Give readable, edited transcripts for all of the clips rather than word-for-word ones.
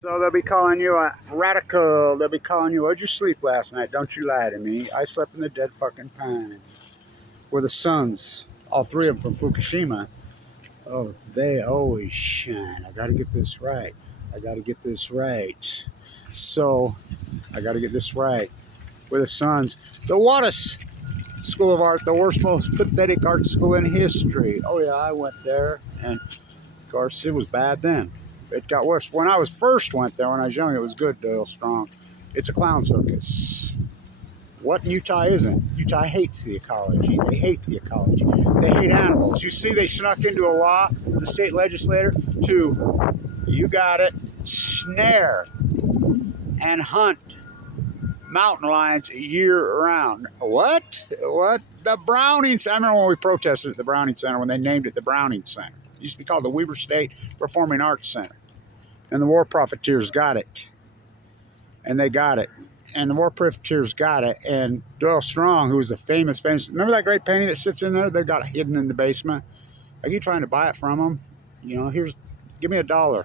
So they'll be calling you a radical. They'll be calling you, where'd you sleep last night? Don't you lie to me. I slept in the dead fucking pines. Where the suns, all three of them from Fukushima, oh, they always shine. I gotta get this right. I gotta get this right. So, I gotta get this right. Where the suns, the Wattis School of Art, the worst, most pathetic art school in history. Oh yeah, I went there, and of course it was bad then. It got worse. When I was first went there, when I was young, it was good, Dale Strong. It's a clown circus. What in Utah isn't? Utah hates the ecology. They hate the ecology. They hate animals. You see, they snuck into a law, the state legislator, to, you got it, snare and hunt mountain lions year round. What? What? The Browning Center. I remember when we protested at the Browning Center when they named it the Browning Center. It used to be called the Weber State Performing Arts Center. And the war profiteers got it. And they got it. And the war profiteers got it. And Doyle Strong, who's the famous, remember that great painting that sits in there? They got hidden in the basement. I keep trying to buy it from them. You know, give me $1.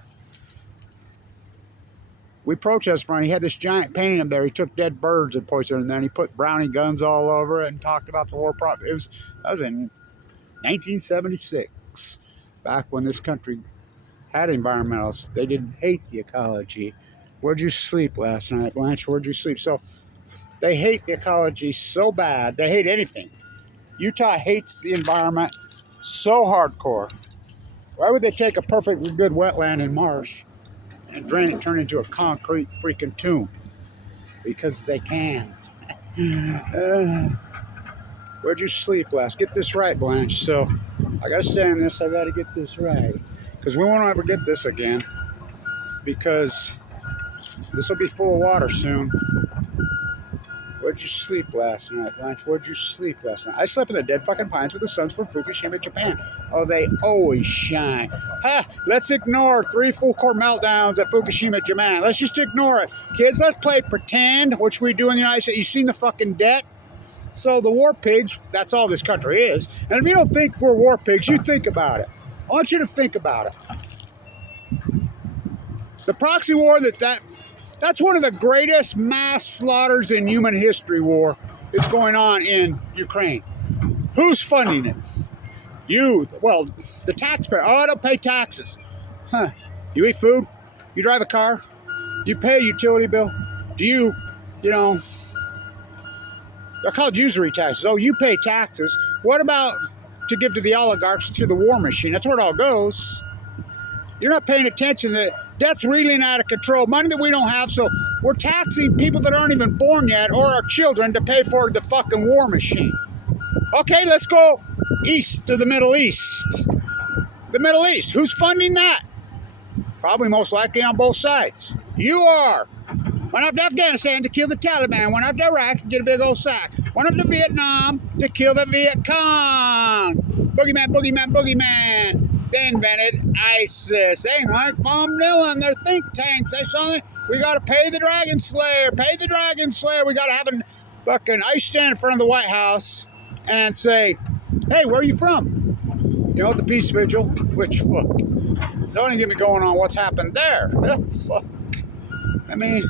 We protested for him. He had this giant painting up there. He took dead birds and poisoned them, and then he put Browning guns all over it and talked about the war profit. That was in 1976, back when this country had environmentalists. They didn't hate the ecology. Where'd you sleep last night, Blanche? Where'd you sleep? So they hate the ecology so bad. They hate anything. Utah hates the environment so hardcore. Why would they take a perfectly good wetland and marsh and drain it, turn it into a concrete freaking tomb? Because they can. Where'd you sleep last? Get this right, Blanche. So I gotta stay on this. I gotta get this right. Because we won't ever get this again. Because this will be full of water soon. Where'd you sleep last night, Blanche? Where'd you sleep last night? I slept in the dead fucking pines with the suns from Fukushima, Japan. Oh, they always shine. Ha! Let's ignore 3 full-court meltdowns at Fukushima, Japan. Let's just ignore it. Kids, let's play pretend, which we do in the United States. You seen the fucking debt? So the war pigs, that's all this country is. And if you don't think we're war pigs, you think about it. I want you to think about it. The proxy war, that's one of the greatest mass slaughters in human history war is going on in Ukraine. Who's funding it? You. Well, the taxpayer. Oh, I don't pay taxes. Huh. You eat food? You drive a car? You pay a utility bill? Do you know, they're called usury taxes. Oh, you pay taxes. What about to give to the oligarchs, to the war machine? That's where it all goes. You're not paying attention that debt's reeling out of control. Money that we don't have, so we're taxing people that aren't even born yet or our children to pay for the fucking war machine. Okay, let's go east to the Middle East. The Middle East, who's funding that? Probably most likely on both sides. You are. Went up to Afghanistan to kill the Taliban. Went up to Iraq to get a big old sack. Went up to Vietnam to kill the Viet Cong. Boogeyman, boogeyman, boogeyman. They invented ISIS. They like Mom Dillon, their think tanks. They saw it. We got to pay the Dragon Slayer. Pay the Dragon Slayer. We got to have a fucking ice stand in front of the White House and say, hey, where are you from? You know, at the Peace Vigil. Which, fuck. Don't even get me going on what's happened there. Fuck. I mean,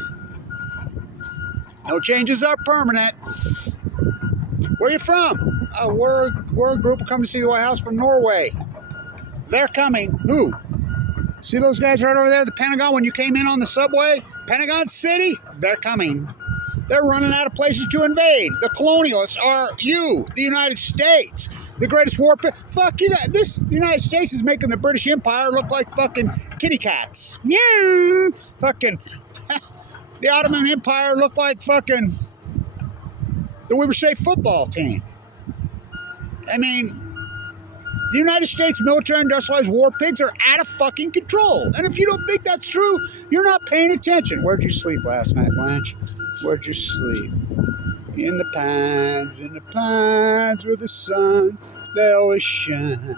no changes are permanent. Where are you from? We're a group who come to see the White House from Norway. They're coming. Who? See those guys right over there, the Pentagon, when you came in on the subway? Pentagon City? They're coming. They're running out of places to invade. The colonialists are you, the United States. The greatest war... Fuck you. The United States is making the British Empire look like fucking kitty cats. Meow. Fucking... the Ottoman Empire looked like fucking... the Weber State football team. I mean... the United States military industrialized war pigs are out of fucking control. And if you don't think that's true, you're not paying attention. Where'd you sleep last night, Blanche? Where'd you sleep? In the pines where the sun, they always shine.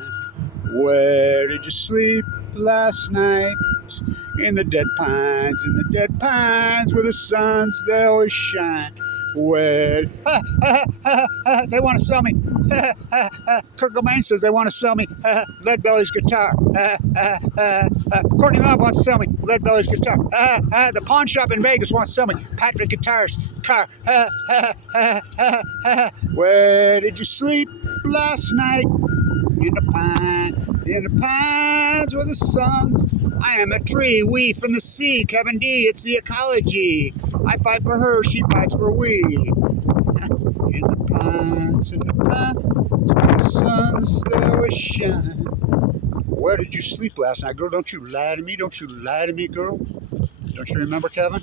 Where did you sleep last night? In the dead pines where the suns, they always shine. Well, they want to sell me. Kurt Cobain says they want to sell me Leadbelly's guitar. Courtney Love wants to sell me Leadbelly's guitar. The pawn shop in Vegas wants to sell me Patrick Guitar's car. Where did you sleep last night? In the pines where the sun's. I am a tree, we from the sea. Kevin D, it's the ecology. I fight for her, she fights for we. In the pines where the sun's so shine. Where did you sleep last night, girl? Don't you lie to me. Don't you lie to me, girl. Don't you remember, Kevin?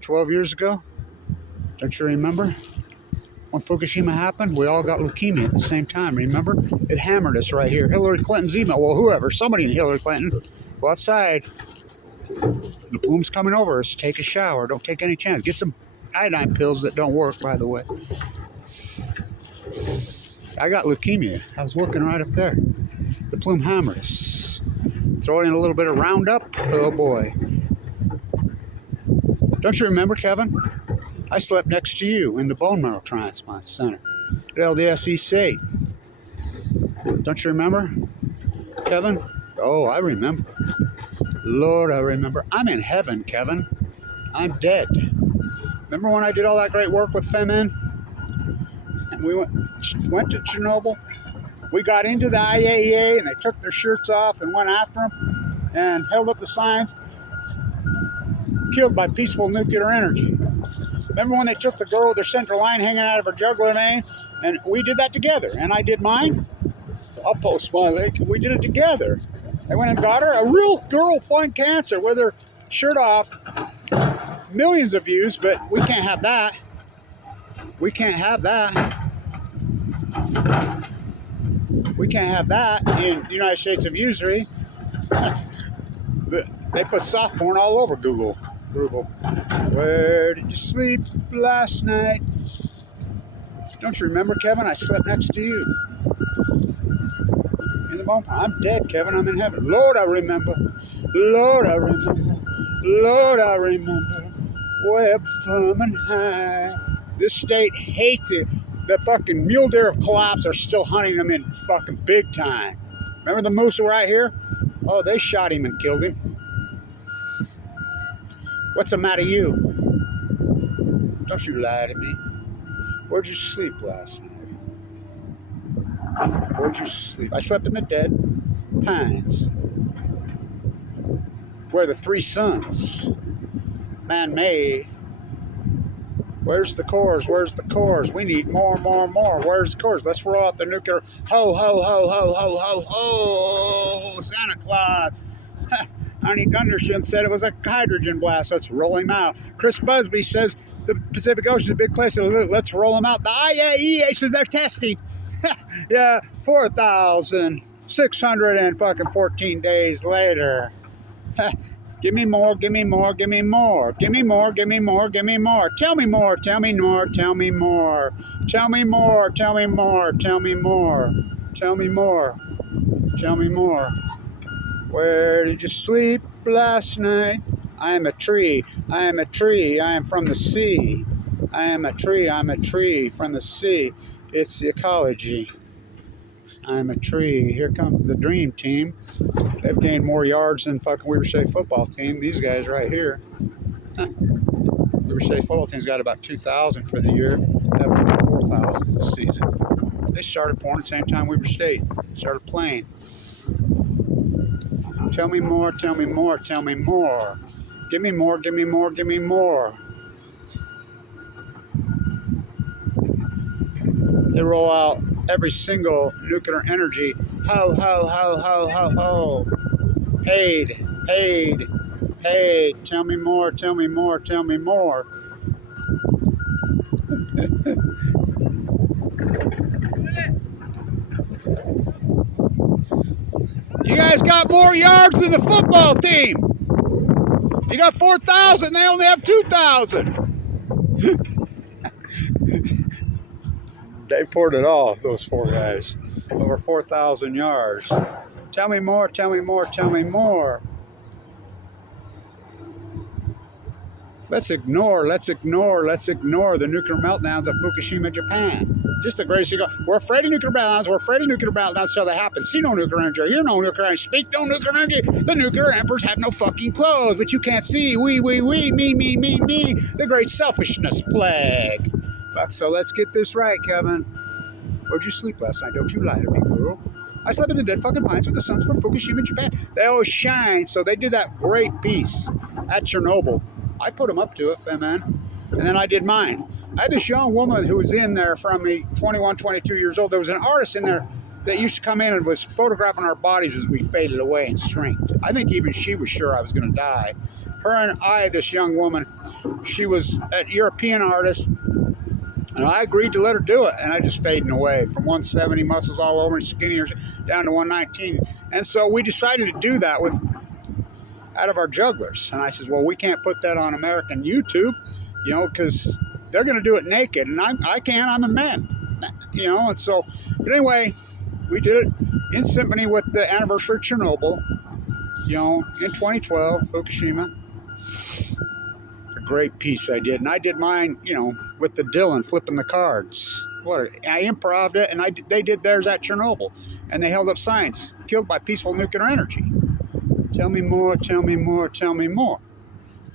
12 years ago? Don't you remember? When Fukushima happened, we all got leukemia at the same time, remember? It hammered us right here. Hillary Clinton's email, well, whoever, somebody in Hillary Clinton, go outside. The plume's coming over us. Take a shower. Don't take any chance. Get some iodine pills that don't work, by the way. I got leukemia. I was working right up there. The plume hammered us. Throw in a little bit of Roundup. Oh, boy. Don't you remember, Kevin? I slept next to you in the bone marrow transplant center at LDS East 8. Don't you remember, Kevin? Oh, I remember. Lord, I remember. I'm in heaven, Kevin. I'm dead. Remember when I did all that great work with Femin? And we went to Chernobyl? We got into the IAEA and they took their shirts off and went after them and held up the signs, killed by peaceful nuclear energy. Remember when they took the girl with her central line hanging out of her jugular vein? And we did that together. And I did mine. I'll post my link. We did it together. I went and got her. A real girl fighting cancer with her shirt off. Millions of views, but we can't have that. We can't have that. We can't have that in the United States of usury. They put soft porn all over Google. Where did you sleep last night? Don't you remember, Kevin? I slept next to you. In the moment, I'm dead, Kevin. I'm in heaven. Lord, I remember. Lord, I remember. Lord, I remember. Way up from and high. This state hates it. The fucking mule deer of collapse are still hunting them in fucking big time. Remember the moose who were right here? Oh, they shot him and killed him. What's the matter, you? Don't you lie to me. Where'd you sleep last night? Where'd you sleep? I slept in the dead pines. Where the three suns, man-made. Where's the cores? Where's the cores? We need more. Where's the cores? Let's roll out the nuclear. Ho, ho, ho, ho, ho, ho, ho. Santa Claus. Honey Gunderson said it was a hydrogen blast. Let's roll him out. Chris Busby says the Pacific Ocean is a big place. Let's roll him out. The IAEA says they're testing. Yeah, 4,614 days later. Give me more, give me more, give me more. Give me more, give me more, give me more. Tell me more, tell me more, tell me more. Tell me more, tell me more, tell me more. Tell me more, tell me more. Where did you sleep last night? I am a tree, I am a tree, I am from the sea. I am a tree, I'm a tree from the sea. It's the ecology. I'm a tree. Here comes the dream team. They've gained more yards than fucking Weber State football team. These guys right here. Weber State football team's got about 2,000 for the year. They have over 4,000 this season. They started pouring at the same time Weber State started playing. Tell me more, tell me more, tell me more. Give me more, give me more, give me more. They roll out every single nuclear energy. Ho, ho, ho, ho, ho, ho. Paid, paid, paid. Tell me more, tell me more, tell me more. You guys got more yards than the football team. You got 4,000, they only have 2,000. They poured it all, those four guys. Over 4,000 yards. Tell me more, tell me more, tell me more. let's ignore the nuclear meltdowns of Fukushima, Japan. Just the greatest thing. We're afraid of nuclear meltdowns. We're afraid of nuclear meltdowns so they happen. See no nuclear energy. Hear no nuclear energy. Speak no nuclear energy. The nuclear emperors have no fucking clothes, but you can't see. We, me. The great selfishness plague. So let's get this right, Kevin. Where'd you sleep last night? Don't you lie to me, girl. I slept in the dead fucking mines with the suns from Fukushima, Japan. They always shine. So they did that great piece at Chernobyl. I put them up to it, man. And then I did mine. I had this young woman who was in there from me, 21, 22 years old. There was an artist in there that used to come in and was photographing our bodies as we faded away and shrinked. I think even she was sure I was going to die. Her and I, this young woman, she was a European artist. And I agreed to let her do it, and I just fading away from 170 muscles all over and skinnier down to 119. And so we decided to do that out of our jugglers. And I says, well, we can't put that on American YouTube, because they're going to do it naked, and I can't. I'm a man, And so, but anyway, we did it in symphony with the anniversary of Chernobyl, in 2012, Fukushima. Great piece I did, and I did mine, with the Dylan flipping the cards. I improv'd it, and they did theirs at Chernobyl, and they held up signs: killed by peaceful nuclear energy. Tell me more, tell me more, tell me more.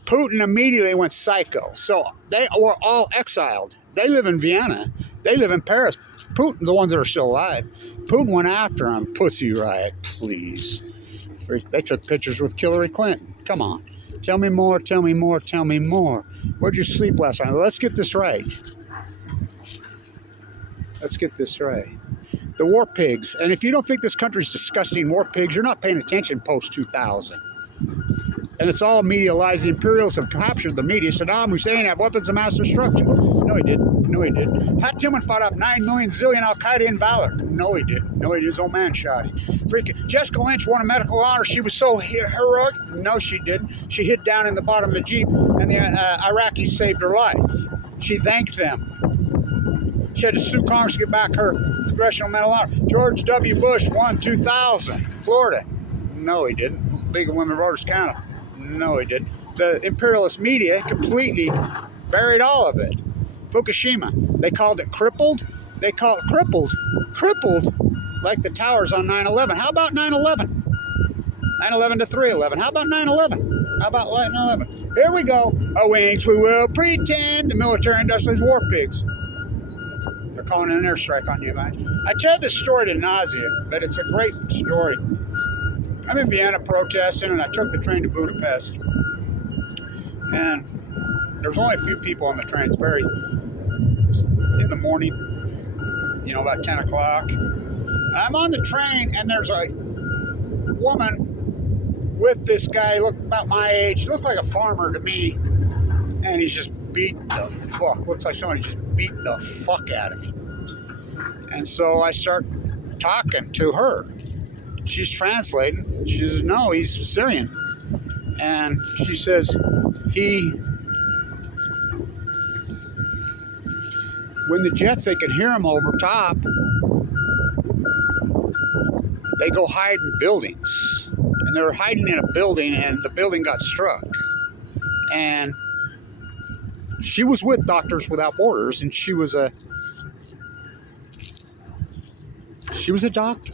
Putin immediately went psycho. So they were all exiled. They live in Vienna. They live in Paris. Putin, the ones that are still alive, Putin went after them. Pussy riot, please. They took pictures with Hillary Clinton. Come on. Tell me more, tell me more, tell me more. Where'd you sleep last night? Let's get this right. Let's get this right. The war pigs. And if you don't think this country's disgusting war pigs, you're not paying attention post-2000. And it's all media lies. The imperialists have captured the media. Saddam Hussein had weapons of mass destruction. No, he didn't. No, he didn't. Pat Tillman fought off 9 million zillion Al-Qaeda in valor. No, he didn't. No, he didn't. His old man shot him. Freaking Jessica Lynch won a medical honor. She was so heroic. No, she didn't. She hid down in the bottom of the Jeep, and the Iraqis saved her life. She thanked them. She had to sue Congress to get back her Congressional Medal of Honor. George W. Bush won 2000, Florida. No, he didn't. League of Women Voters Count him. No, he didn't. The imperialist media completely buried all of it. Fukushima, they called it crippled. They call it crippled. Crippled like the towers on 9/11. How about 9/11? 9/11 to 3/11. How about 9/11? How about 9/11? Here we go. A wings we will pretend. The military industrialist war pigs. They're calling an airstrike on you, man. I tell this story to nausea, but it's a great story. I'm in Vienna protesting, and I took the train to Budapest. And there's only a few people on the train. It's very in the morning, about 10 o'clock. I'm on the train, and there's a woman with this guy, looked about my age, looked like a farmer to me, and he's just beat the fuck. Looks like somebody just beat the fuck out of him. And so I start talking to her. She's translating. She says, no, he's Syrian. And she says, when the jets, they can hear him over top, they go hide in buildings. And they were hiding in a building, and the building got struck. And she was with Doctors Without Borders, and she was a doctor.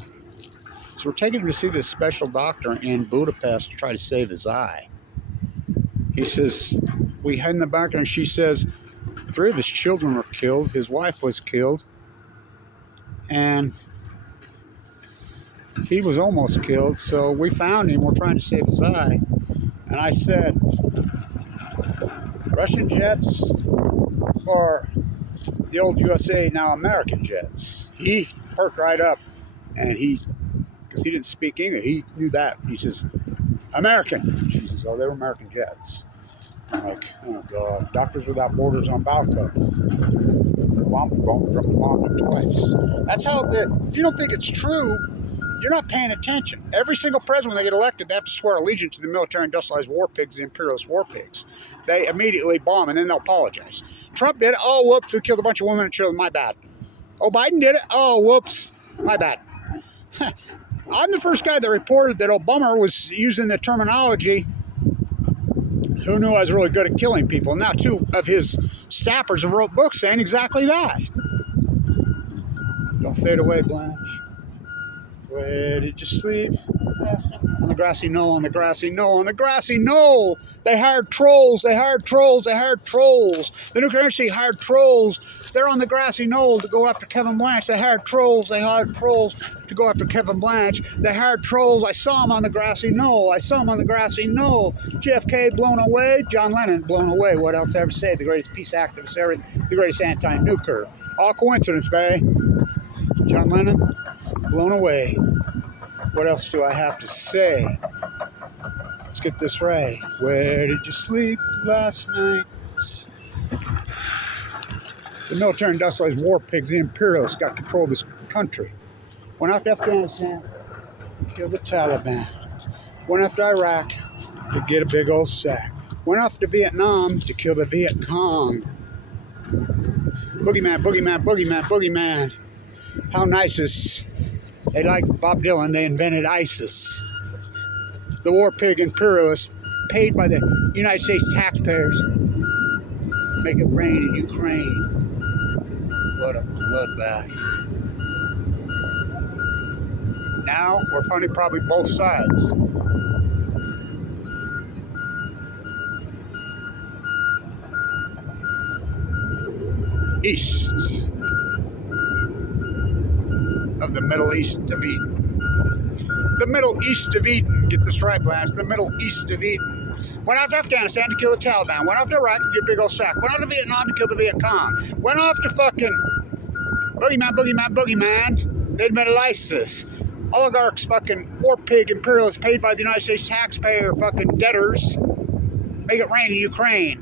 So we're taking him to see this special doctor in Budapest to try to save his eye. He says, we head in the back, and she says, 3 of his children were killed. His wife was killed. And he was almost killed. So we found him. We're trying to save his eye. And I said, Russian jets or the old USA, now American jets? He perked right up, and because he didn't speak English, he knew that. He says, American. She says, oh, they were American jets. I'm like, oh, God. Doctors Without Borders on Balco. Bomb twice. That's how, if you don't think it's true, you're not paying attention. Every single president, when they get elected, they have to swear allegiance to the military industrialized war pigs, the imperialist war pigs. They immediately bomb, and then they'll apologize. Trump did it. Oh, whoops, we killed a bunch of women and children. My bad. Oh, Biden did it. Oh, whoops. My bad. I'm the first guy that reported that Obama was using the terminology Who knew I was really good at killing people? Now, two of his staffers have wrote books saying exactly that. Don't fade away, Blanche. Where did you sleep? On the grassy knoll, on the grassy knoll, on the grassy knoll. They hired trolls, they hired trolls, they hired trolls. The nuclear industry hired trolls. They're on the grassy knoll to go after Kevin Blanche. They hired trolls to go after Kevin Blanche. They hired trolls. I saw them on the grassy knoll. I saw them on the grassy knoll. JFK blown away, John Lennon blown away. What else ever say? The greatest peace activist ever, the greatest anti-nuker. All coincidence, babe. John Lennon blown away. What else do I have to say? Let's get this right. Where did you sleep last night? The military industrialized war pigs, the imperialists, got control of this country. Went after Afghanistan, killed the Taliban. Went after Iraq to get a big old sack. Went after Vietnam to kill the Viet Cong. Boogeyman, boogeyman, boogeyman, boogeyman. How nice is... They like Bob Dylan, they invented ISIS. The war pig imperialists paid by the United States taxpayers make it rain in Ukraine. What a bloodbath. Now we're funding probably both sides. East of the Middle East of Eden. The Middle East of Eden. Get this right, Blanche. The Middle East of Eden. Went off to Afghanistan to kill the Taliban. Went off to Iraq to get a big old sack. Went off to Vietnam to kill the Viet Cong. Went off to fucking boogeyman, boogeyman, boogeyman. They invented ISIS. Oligarchs, fucking war pig imperialists paid by the United States taxpayer fucking debtors. Make it rain in Ukraine.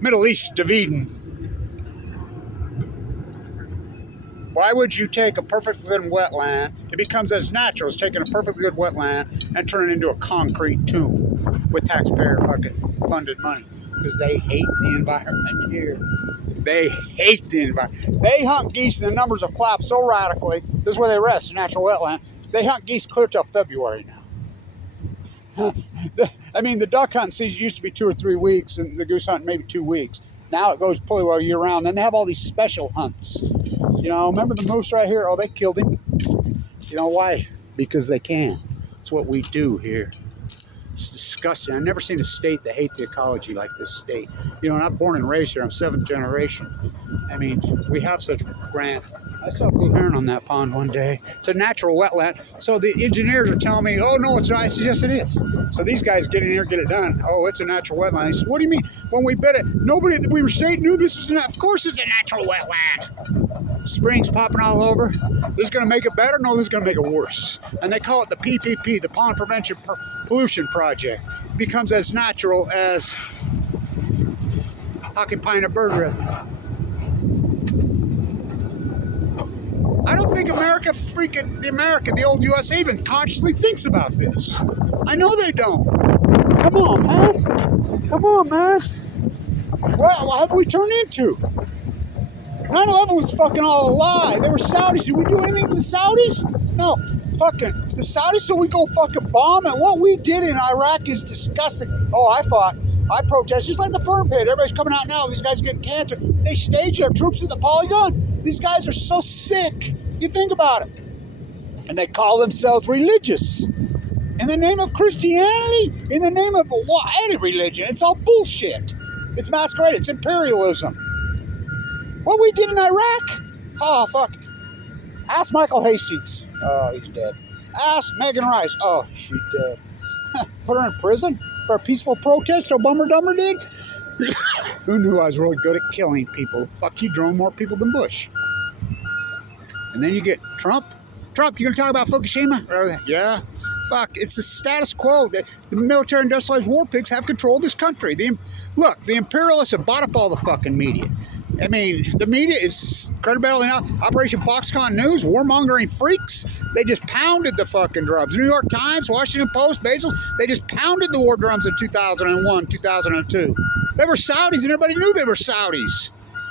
Middle East of Eden. Why would you take a perfectly good wetland? It becomes as natural as taking a perfectly good wetland and turn it into a concrete tomb with taxpayer fucking funded money. Because they hate the environment here. They hate the environment. They hunt geese and the numbers have collapsed so radically. This is where they rest, natural wetland. They hunt geese clear till February now. I mean, the duck hunting season used to be 2 or 3 weeks and the goose hunting maybe 2 weeks. Now it goes pretty well year round. Then they have all these special hunts. You know, remember the moose right here? Oh, they killed him. You know why? Because they can. It's what we do here. It's disgusting. I've never seen a state that hates the ecology like this state. You know, I'm not born and raised here. I'm 7th generation. I mean, we have such grand... I saw a blue heron on that pond one day. It's a natural wetland. So the engineers are telling me, oh, no, it's not. I said, yes, it is. So these guys get in here, get it done. Oh, it's a natural wetland. I said, what do you mean? When we bid it, nobody at the Weaver State knew this was of course it's a natural wetland. Springs popping all over. This is going to make it better? No, this is going to make it worse. And they call it the PPP, the Pond Prevention Pollution Project. It becomes as natural as occupying a bird river. I don't think the old US even consciously thinks about this. I know they don't. Come on, man. Come on, man. What have we turned into? 9/11 was fucking all a lie. They were Saudis. Did we do anything to the Saudis? No. Fucking the Saudis, so we go fucking bomb. And what we did in Iraq is disgusting. Oh, I protest just like the fur pit. Everybody's coming out now. These guys are getting cancer. They staged their troops at the Polygon. These guys are so sick. You think about it. And they call themselves religious. In the name of Christianity? In the name of any religion? It's all bullshit. It's masquerade. It's imperialism. What we did in Iraq? Oh, fuck. Ask Michael Hastings. Oh, he's dead. Ask Megan Rice. Oh, she's dead. Put her in prison for a peaceful protest Obama Dumber did? Who knew I was really good at killing people? Fuck, he drove more people than Bush. And then you get Trump. Trump, you gonna talk about Fukushima? Yeah. Fuck, it's the status quo. The military industrialized war pigs have control of this country. Look, the imperialists have bought up all the fucking media. I mean, the media is credibility now. Operation Foxconn News, warmongering freaks. They just pounded the fucking drums. New York Times, Washington Post, Bezos, they just pounded the war drums in 2001, 2002. They were Saudis and everybody knew they were Saudis.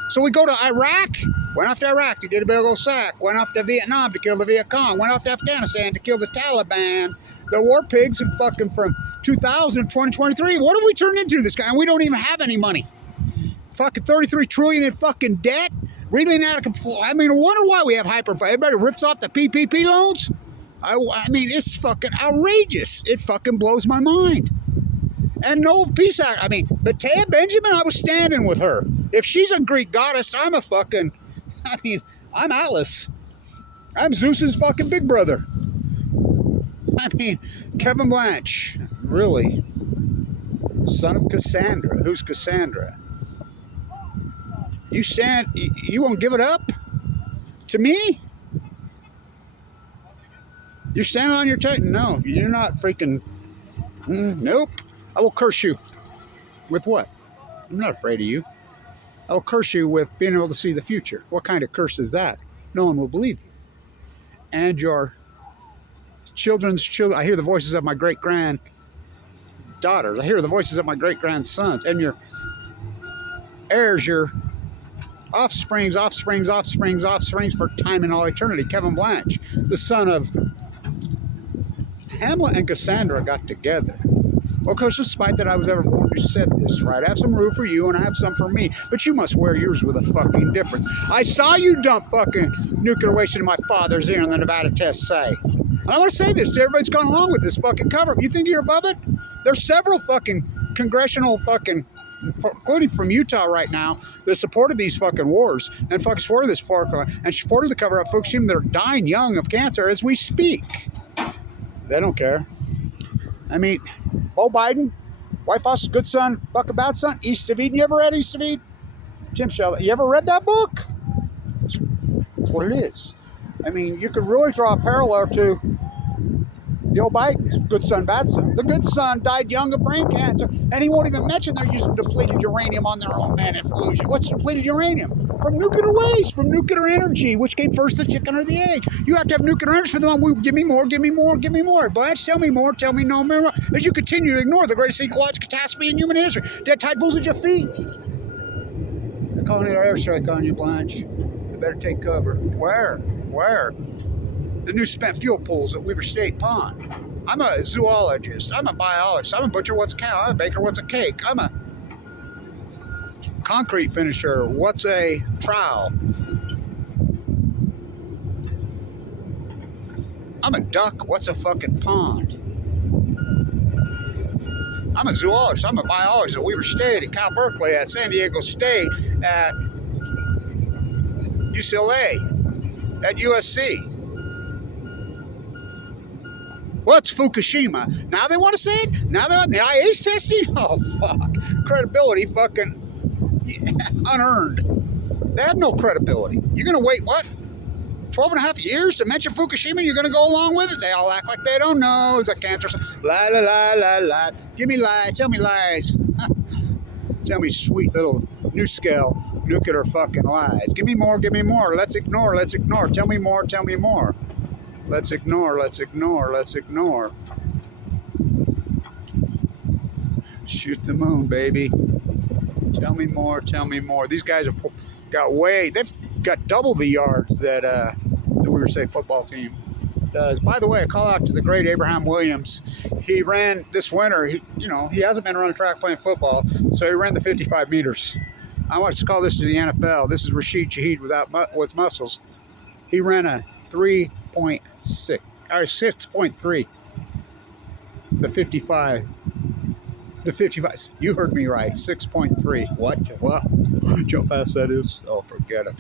So we go to Iraq. Went off to Iraq to get a big old sack. Went off to Vietnam to kill the Viet Cong. Went off to Afghanistan to kill the Taliban. The war pigs and fucking from 2000 to 2023. What have we turned into this guy? And we don't even have any money. Fucking 33 trillion in fucking debt. Reeling out of control. I mean, I wonder why we have hyperinflation. Everybody rips off the PPP loans. I mean, it's fucking outrageous. It fucking blows my mind. And no peace act. I mean, but Taya Benjamin, I was standing with her. If she's a Greek goddess, I'm a fucking, I mean, I'm Atlas. I'm Zeus's fucking big brother. I mean, Kevin Blanche, really? Son of Cassandra. Who's Cassandra? You won't give it up? To me? You're standing on your Titan? No, you're not freaking, nope. I will curse you. With what? I'm not afraid of you. I will curse you with being able to see the future. What kind of curse is that? No one will believe you. And your children's children. I hear the voices of my great-granddaughters. I hear the voices of my great-grandsons. And your heirs, your offsprings for time and all eternity. Kevin Blanche, the son of Hamlet and Cassandra, got together. Well, because despite that I was ever born, you said this, right? I have some room for you and I have some for me, but you must wear yours with a fucking difference. I saw you dump fucking nuclear waste into my father's ear in the Nevada test site. And I want to say this to everybody that's gone along with this fucking cover-up. You think you're above it? There's several fucking congressional fucking, including from Utah right now, that supported these fucking wars and fucking supported this and supported the cover-up folks, even they're dying young of cancer as we speak. They don't care. I mean, Bo Biden, White House, good son, Buck a bad son, East of Eden. You ever read East of Eden? Jim Shelley, you ever read that book? That's what it is. I mean, you could really draw a parallel to the old Biden's good son, bad son. The good son died young of brain cancer, and he won't even mention they're using depleted uranium on their own man infusion. What's depleted uranium? From nuclear waste, from nuclear energy. Which came first, the chicken or the egg? You have to have nuclear energy for them. Give me more, give me more, give me more. Blanche, tell me more, tell me no more. As you continue to ignore the greatest ecological catastrophe in human history. Dead tide pulls at your feet. They're calling it an airstrike on you, Blanche. You better take cover. Where? Where? The new spent fuel pools at Weaver State Pond. I'm a zoologist. I'm a biologist. I'm a butcher. What's a cow? I'm a baker. What's a cake? I'm a concrete finisher. What's a trowel? I'm a duck. What's a fucking pond? I'm a zoologist. I'm a biologist at Weaver State, at Cal Berkeley, at San Diego State, at UCLA, at USC. What's Fukushima? Now they want to say it? Now they're on the IH testing? Oh, fuck. Credibility fucking unearned. They have no credibility. You're going to wait, what? 12 and a half years to mention Fukushima? You're going to go along with it? They all act like they don't know. Is that cancer? La, la, la, la, la. Give me lies. Tell me lies. Tell me sweet little new scale nuclear fucking lies. Give me more, give me more. Let's ignore, let's ignore. Tell me more, tell me more. Let's ignore, let's ignore, let's ignore. Shoot the moon, baby. Tell me more, tell me more. These guys have they've got double the yards that the Weaver State football team does. By the way, a call out to the great Abraham Williams. He ran this winter, he hasn't been running track playing football, so he ran the 55 meters. I want to call this to the NFL. This is Rashid Shaheed with muscles. He ran a 3.6 or 6.3. The 55. You heard me right. 6.3. What? Well, how fast that is? Oh, forget it.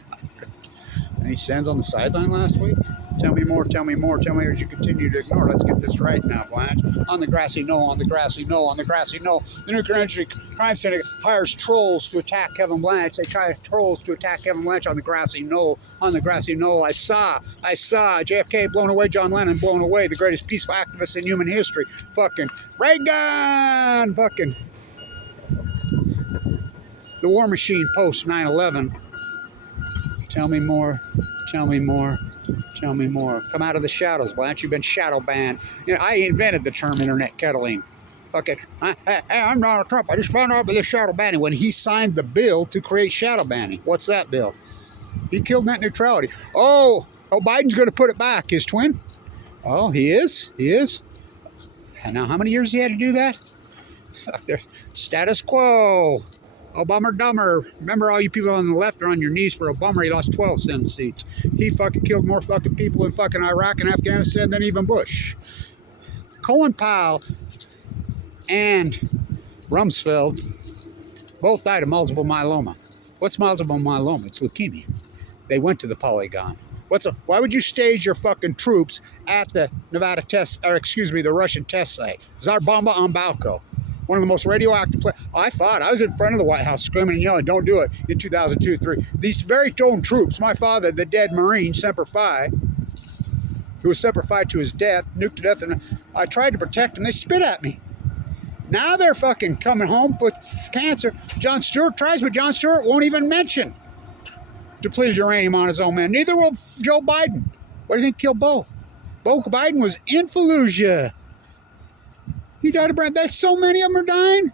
And he stands on the sideline last week. Tell me more, tell me more, tell me as you continue to ignore. Let's get this right now, Blanche. On the grassy knoll, on the grassy knoll, on the grassy knoll. The Nuclear Energy Crime Syndicate hires trolls to attack Kevin Blanche. They try trolls to attack Kevin Blanche on the grassy knoll. On the grassy knoll. I saw JFK blown away, John Lennon blown away, the greatest peaceful activist in human history. Fucking Reagan! Fucking the War Machine post 9/11. Tell me more, tell me more. Tell me more. Come out of the shadows, Blanche. You've been shadow banned. I invented the term internet kettling. Fucking, hey, I'm Donald Trump. I just found out about this shadow banning when he signed the bill to create shadow banning. What's that bill? He killed net neutrality. Oh, Biden's going to put it back. His twin? Oh, he is? He is? And now, how many years he had to do that? There, status quo. Oh, bummer dumber. Remember, all you people on the left are on your knees for a bummer. He lost 12 Senate seats. He fucking killed more fucking people in fucking Iraq and Afghanistan than even Bush. Colin Powell and Rumsfeld both died of multiple myeloma. What's multiple myeloma? It's leukemia. They went to the Polygon. Why would you stage your fucking troops at the the Russian test site? Tsar-Bomba on Balko. One of the most radioactive places. I was in front of the White House screaming and yelling, don't do it, in 2002-3. These very own troops, my father, the dead Marine, Semper Fi, who was Semper Fi to his death, nuked to death, and I tried to protect them. They spit at me. Now they're fucking coming home with cancer. Jon Stewart tries, but Jon Stewart won't even mention depleted uranium on his own man. Neither will Joe Biden. What do you think killed Bo? Bo Biden was in Fallujah. He died of breath. There's so many of them are dying.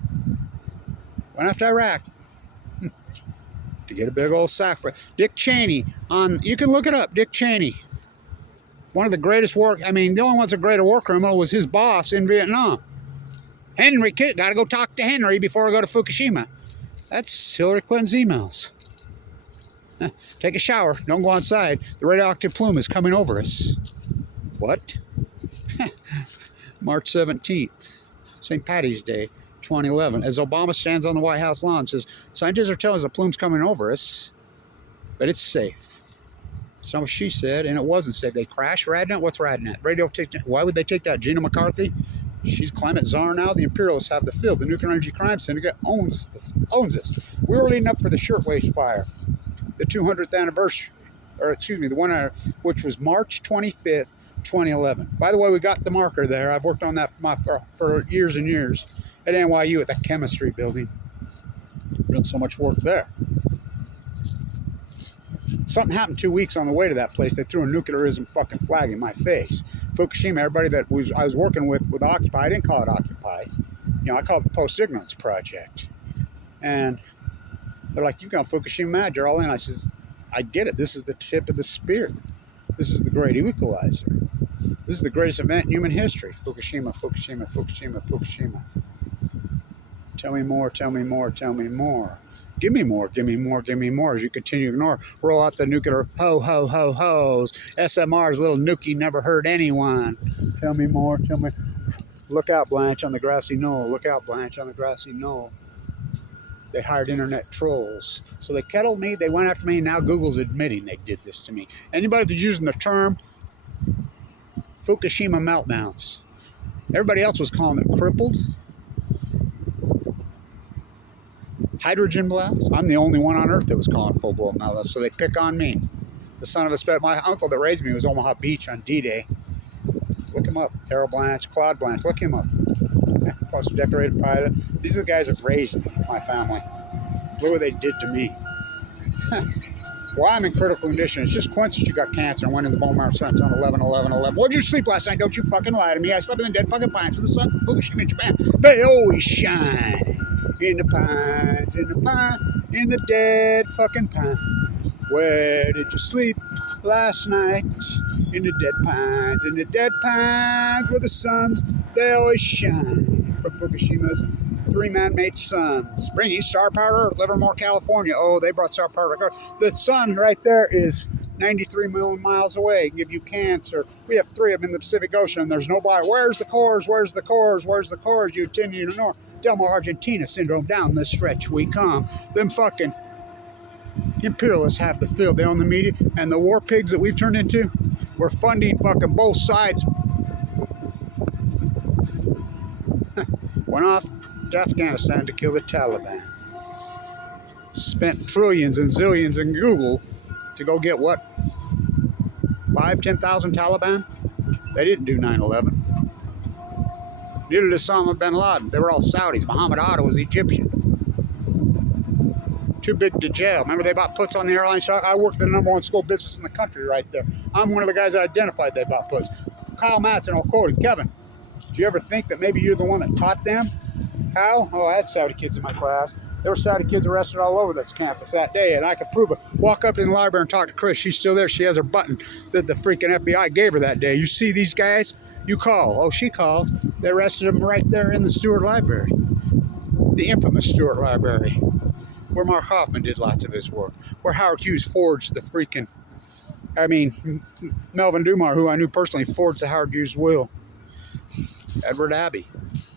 Went after Iraq to get a big old sack for it. Dick Cheney you can look it up. Dick Cheney, one of the greatest the only one that's a greater war criminal was his boss in Vietnam. Henry, gotta go talk to Henry before I go to Fukushima. That's Hillary Clinton's emails. Take a shower. Don't go outside. The radioactive plume is coming over us. What? March 17th, St. Paddy's Day, 2011. As Obama stands on the White House lawn and says, scientists are telling us the plume's coming over us, but it's safe. That's not what she said, and it wasn't safe. They crashed Radnet. What's Radnet? Why would they take that? Gina McCarthy? She's climate czar now. The imperialists have the field. The nuclear energy crime syndicate owns us. We were leading up for the shirtwaist fire, the 200th anniversary, the one which was March 25th, 2011. By the way, we got the marker there. I've worked on that for years and years at NYU at the chemistry building. Done so much work there. Something happened 2 weeks on the way to that place. They threw a nuclearism fucking flag in my face. Fukushima, everybody that I was working with Occupy, I didn't call it Occupy. I called it the Post-Ignorance Project. And they're like, you've got Fukushima mad, you're all in. I says, I get it. This is the tip of the spear. This is the great equalizer. This is the greatest event in human history. Fukushima, Fukushima, Fukushima, Fukushima. Tell me more, tell me more, tell me more. Give me more, give me more, give me more. As you continue to ignore, roll out the nuclear ho-ho-ho-hos. SMR's little nukie never hurt anyone. Tell me more, tell me. Look out, Blanche, on the grassy knoll. Look out, Blanche, on the grassy knoll. They hired internet trolls. So they kettled me, they went after me, and now Google's admitting they did this to me. Anybody that's using the term Fukushima meltdowns. Everybody else was calling it crippled. Hydrogen blast. I'm the only one on earth that was calling full-blown meltdown, so they pick on me. The son of a... My uncle that raised me was Omaha Beach on D-Day. Look him up. Terrell Blanche, Claude Blanche. Look him up. Plus decorated pilot. These are the guys that raised me, my family. Look what they did to me. Well, I'm in critical condition. It's just coincidence you got cancer and went in the bone marrow science on 11/11/11. What'd you sleep last night? Don't you fucking lie to me. I slept in the dead fucking pines with the sun from Fukushima in Japan. They always shine. In the pines, in the pine, in the dead fucking pine. Where did you sleep last night? In the dead pines, where the suns, they always shine. From Fukushima's 3 man-made suns. Bringing star-powered Earth, Livermore, California. Oh, they brought star-powered Earth. The sun right there is 93 million miles away. It can give you cancer. We have 3 of them in the Pacific Ocean. There's nobody. Where's the cores? Where's the cores? Where's the cores? You continue to ignore. Delmar, Argentina syndrome. Down the stretch we come. Them fucking imperialists have the field. They own the media. And the war pigs that we've turned into, we're funding fucking both sides. Went off to Afghanistan to kill the Taliban. Spent trillions and zillions in Google to go get what? 5,000-10,000 Taliban? They didn't do 9/11. Neither did Osama bin Laden. They were all Saudis. Muhammad Atta was Egyptian. Too big to jail. Remember they bought puts on the airline? I worked in the #1 school business in the country right there. I'm one of the guys that identified they bought puts. Kyle Matson, I'll quote him. Kevin, do you ever think that maybe you're the one that taught them how? Oh, I had Saudi kids in my class. There were Saudi kids arrested all over this campus that day, and I could prove it. Walk up to the library and talk to Chris. She's still there. She has her button that the freaking FBI gave her that day. You see these guys? You call. Oh, she called. They arrested them right there in the Stewart Library. The infamous Stewart Library, where Mark Hoffman did lots of his work, where Howard Hughes forged the freaking, Melvin Dumar, who I knew personally, forged the Howard Hughes will. Edward Abbey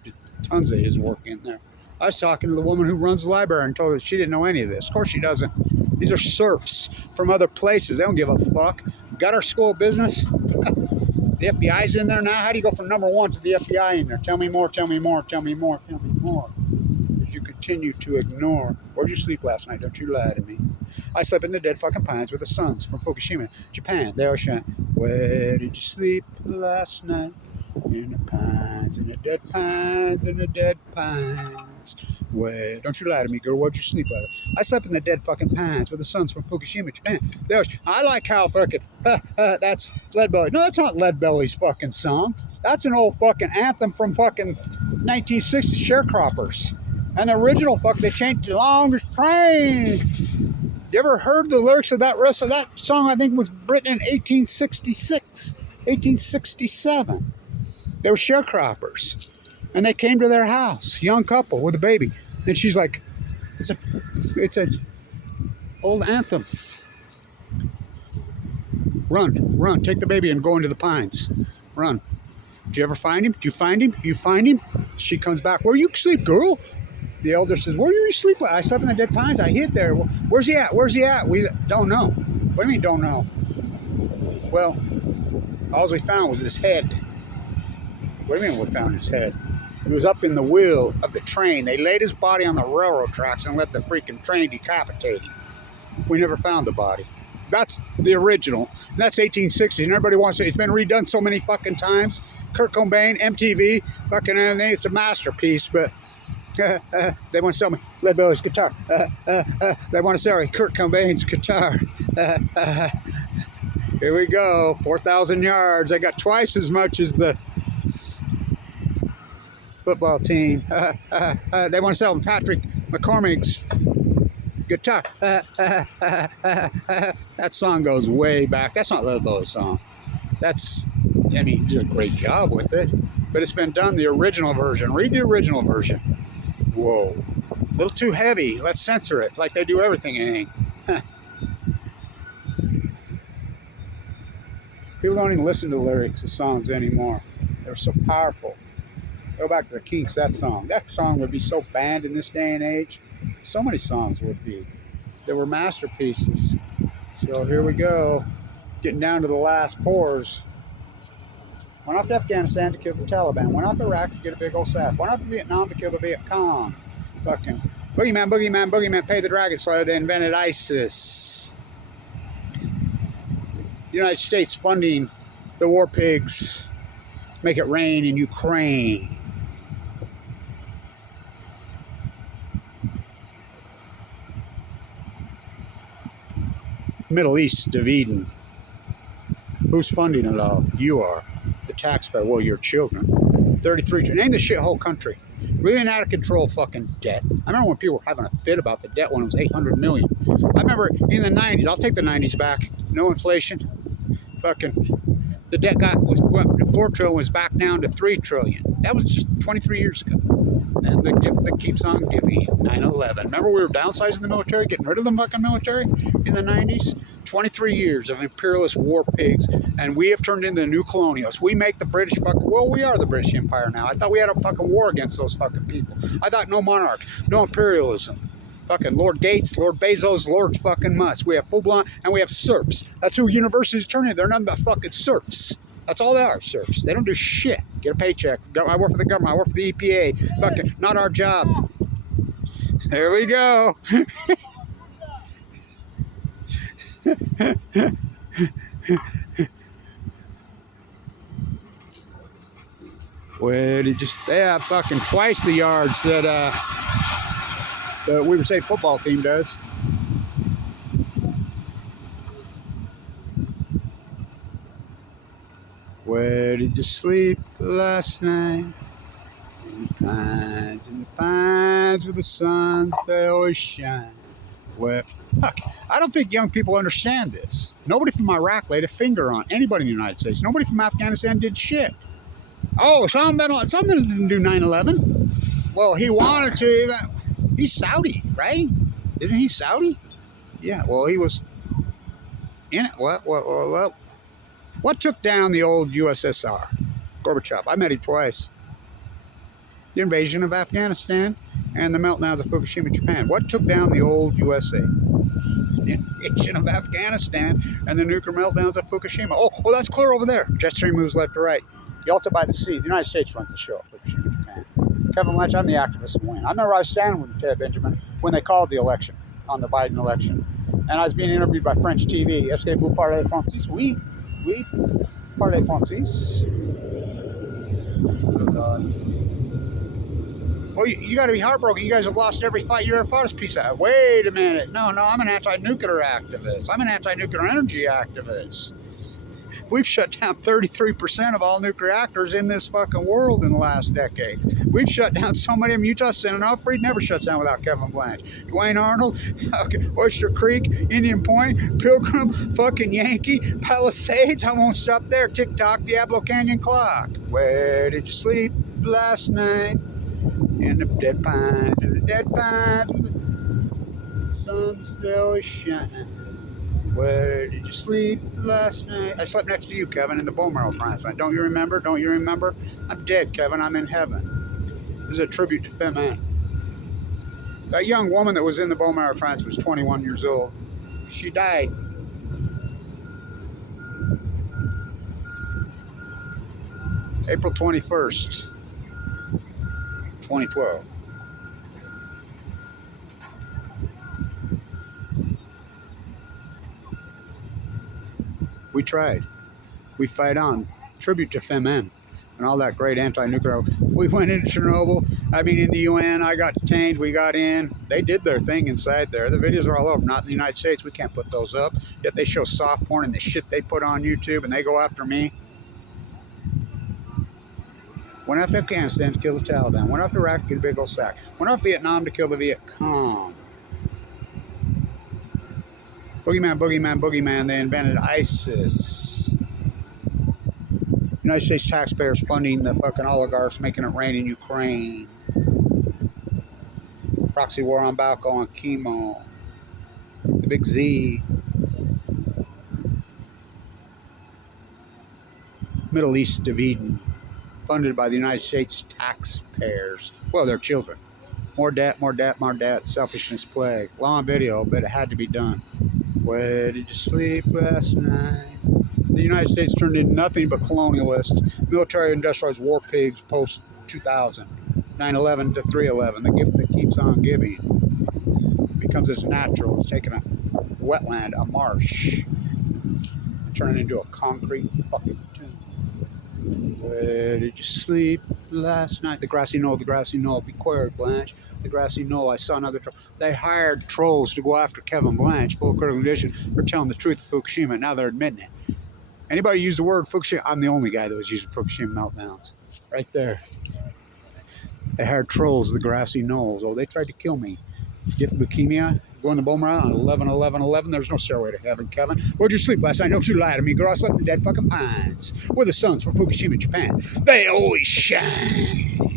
did tons of his work in there. I was talking to the woman who runs the library and told her she didn't know any of this. Of course she doesn't. These are serfs from other places. They don't give a fuck. Got our school of business. The FBI's in there now. How do you go from number one to the FBI in there? Tell me more, tell me more, tell me more, tell me more. As you continue to ignore. Where'd you sleep last night? Don't you lie to me. I slept in the dead fucking pines with the suns from Fukushima, Japan. They all shine. Where did you sleep last night? In the pines, in the dead pines, in the dead pines. Where? Don't you lie to me, girl. Where'd you sleep at? I slept in the dead fucking pines with the suns from Fukushima, Japan. I like how fucking, that's Leadbelly. No, that's not Leadbelly's fucking song. That's an old fucking anthem from fucking 1960s sharecroppers. And the original they changed to Longest Train. You ever heard the lyrics of that rest of that song? I think was written in 1866, 1867. They were sharecroppers, and they came to their house, young couple with a baby. And she's like, it's a old anthem. Run, take the baby and go into the pines. Run. Did you ever find him? Did you find him? You find him? She comes back. Where you sleep, girl? The elder says, where do you sleep? I slept in the dead pines. I hid there. Where's he at? Where's he at? We don't know. What do you mean don't know? Well, all we found was his head. What do you mean we found his head? It was up in the wheel of the train. They laid his body on the railroad tracks and let the freaking train decapitate him. We never found the body. That's the original. That's 1860s, and everybody wants it. It's been redone so many fucking times. Kurt Cobain, MTV, fucking everything. It's a masterpiece, but they want to sell me Leadbelly's guitar. They want to sell me Kurt Cobain's guitar. Here we go, 4,000 yards. I got twice as much as the football team. They want to sell Patrick McCormick's guitar. That song goes way back. That's not Leadbelly's song. He did a great job with it, but it's been done the original version. Read the original version. Whoa, a little too heavy. Let's censor it like they do everything in People don't even listen to the lyrics of songs anymore. They're so powerful. Go back to the Kinks, that song. That song would be so banned in this day and age. So many songs would be. They were masterpieces. So here we go. Getting down to the last pores. Went off to Afghanistan to kill the Taliban. Went off to Iraq to get a big old sack. Went off to Vietnam to kill the Viet Cong. Fucking boogeyman, boogeyman, boogeyman, pay the dragon slayer. They invented ISIS. The United States funding the war pigs. Make it rain in Ukraine. Middle East of Eden. Who's funding it all? You are. The taxpayer. Well, your children. 33. Name the shithole country. Really an out of control fucking debt. I remember when people were having a fit about the debt when it was $800 million. I remember in the 90s. I'll take the 90s back. No inflation. Fucking. The debt went from 4 trillion, was back down to 3 trillion. That was just 23 years ago. And the gift that keeps on giving. 9/11. Remember we were downsizing the military, getting rid of the fucking military in the 90s? 23 years of imperialist war pigs, and we have turned into the new colonials. We make the British we are the British Empire now. I thought we had a fucking war against those fucking people. I thought no monarch, no imperialism. Fucking Lord Gates, Lord Bezos, Lord fucking Musk. We have full-blown, and we have serfs. That's who universities turn in. They're nothing but fucking serfs. That's all they are, serfs. They don't do shit. Get a paycheck. I work for the government. I work for the EPA. Fucking not our job. There we go. Well, they have fucking twice the yards that the Weber State football team does. Where did you sleep last night? In In the pines with the suns, they always shine. Well, fuck, I don't think young people understand this. Nobody from Iraq laid a finger on anybody in the United States. Nobody from Afghanistan did shit. Oh, some didn't do 9/11. Well, he wanted to. He's Saudi, right? Isn't he Saudi? Yeah, well, he was in it. What took down the old USSR? Gorbachev. I met him twice. The invasion of Afghanistan and the meltdowns of Fukushima, Japan. What took down the old USA? The invasion of Afghanistan and the nuclear meltdowns of Fukushima. Oh, that's clear over there. Jet stream moves left to right. Yalta by the sea. The United States runs the show at Fukushima, Japan. Kevin Lynch, I'm the activist and win. I remember I was standing with Ted Benjamin when they called the election, on the Biden election. And I was being interviewed by French TV. Est-ce que vous parlez français? Oui, parlez français. Oh, God. Well, you got to be heartbroken. You guys have lost every fight you ever fought as peace out. Wait a minute. No, I'm an anti-nuclear activist. I'm an anti-nuclear energy activist. We've shut down 33% of all nuclear reactors in this fucking world in the last decade. We've shut down so many of them. Utah, San Onofre never shuts down without Kevin Blanch. Dwayne Arnold, Oyster Creek, Indian Point, Pilgrim, fucking Yankee, Palisades. I won't stop there. TikTok, Diablo Canyon Clock. Where did you sleep last night? In the dead pines, with the sun still shining. Where did you sleep last night? I slept next to you, Kevin, in the bone marrow transplant. Don't you remember? I'm dead, Kevin. I'm in heaven. This is a tribute to Femin. That young woman that was in the bone marrow transplant was 21 years old. She died. April 21st, 2012. We tried. We fight on. Tribute to Femin and all that great anti-nuclear. We went into Chernobyl. In the UN, I got detained. We got in. They did their thing inside there. The videos are all over. Not in the United States. We can't put those up. Yet they show soft porn and the shit they put on YouTube, and they go after me. Went after Afghanistan to kill the Taliban. Went after Iraq to get a big old sack. Went after Vietnam to kill the Viet Cong. Boogeyman, they invented ISIS. United States taxpayers funding the fucking oligarchs, making it rain in Ukraine. Proxy war on Balco on chemo. The big Z. Middle East of Eden. Funded by the United States taxpayers. Well, their children. More debt. Selfishness plague. Law and video, but it had to be done. Where did you sleep last night? The United States turned into nothing but colonialists, military industrialized war pigs post 2000, 9/11 to 3/11, the gift that keeps on giving. It becomes as natural as taking a wetland, a marsh, and turning it into a concrete fucking tomb. Where did you sleep last night? The grassy knoll. Be quiet, Blanche. The grassy knoll. I saw another troll. They hired trolls to go after Kevin Blanch, full critical condition, for telling the truth of Fukushima. Now they're admitting it. Anybody use the word Fukushima? I'm the only guy that was using Fukushima meltdowns. Right there. They hired trolls, the grassy knolls. Oh, they tried to kill me. Get leukemia. Going to bone marrow on 11/11/11. There's no stairway to heaven, Kevin. Where'd you sleep last night? Don't you lie to me, girl. I slept in the dead fucking pines. Where the suns from Fukushima, Japan. They always shine.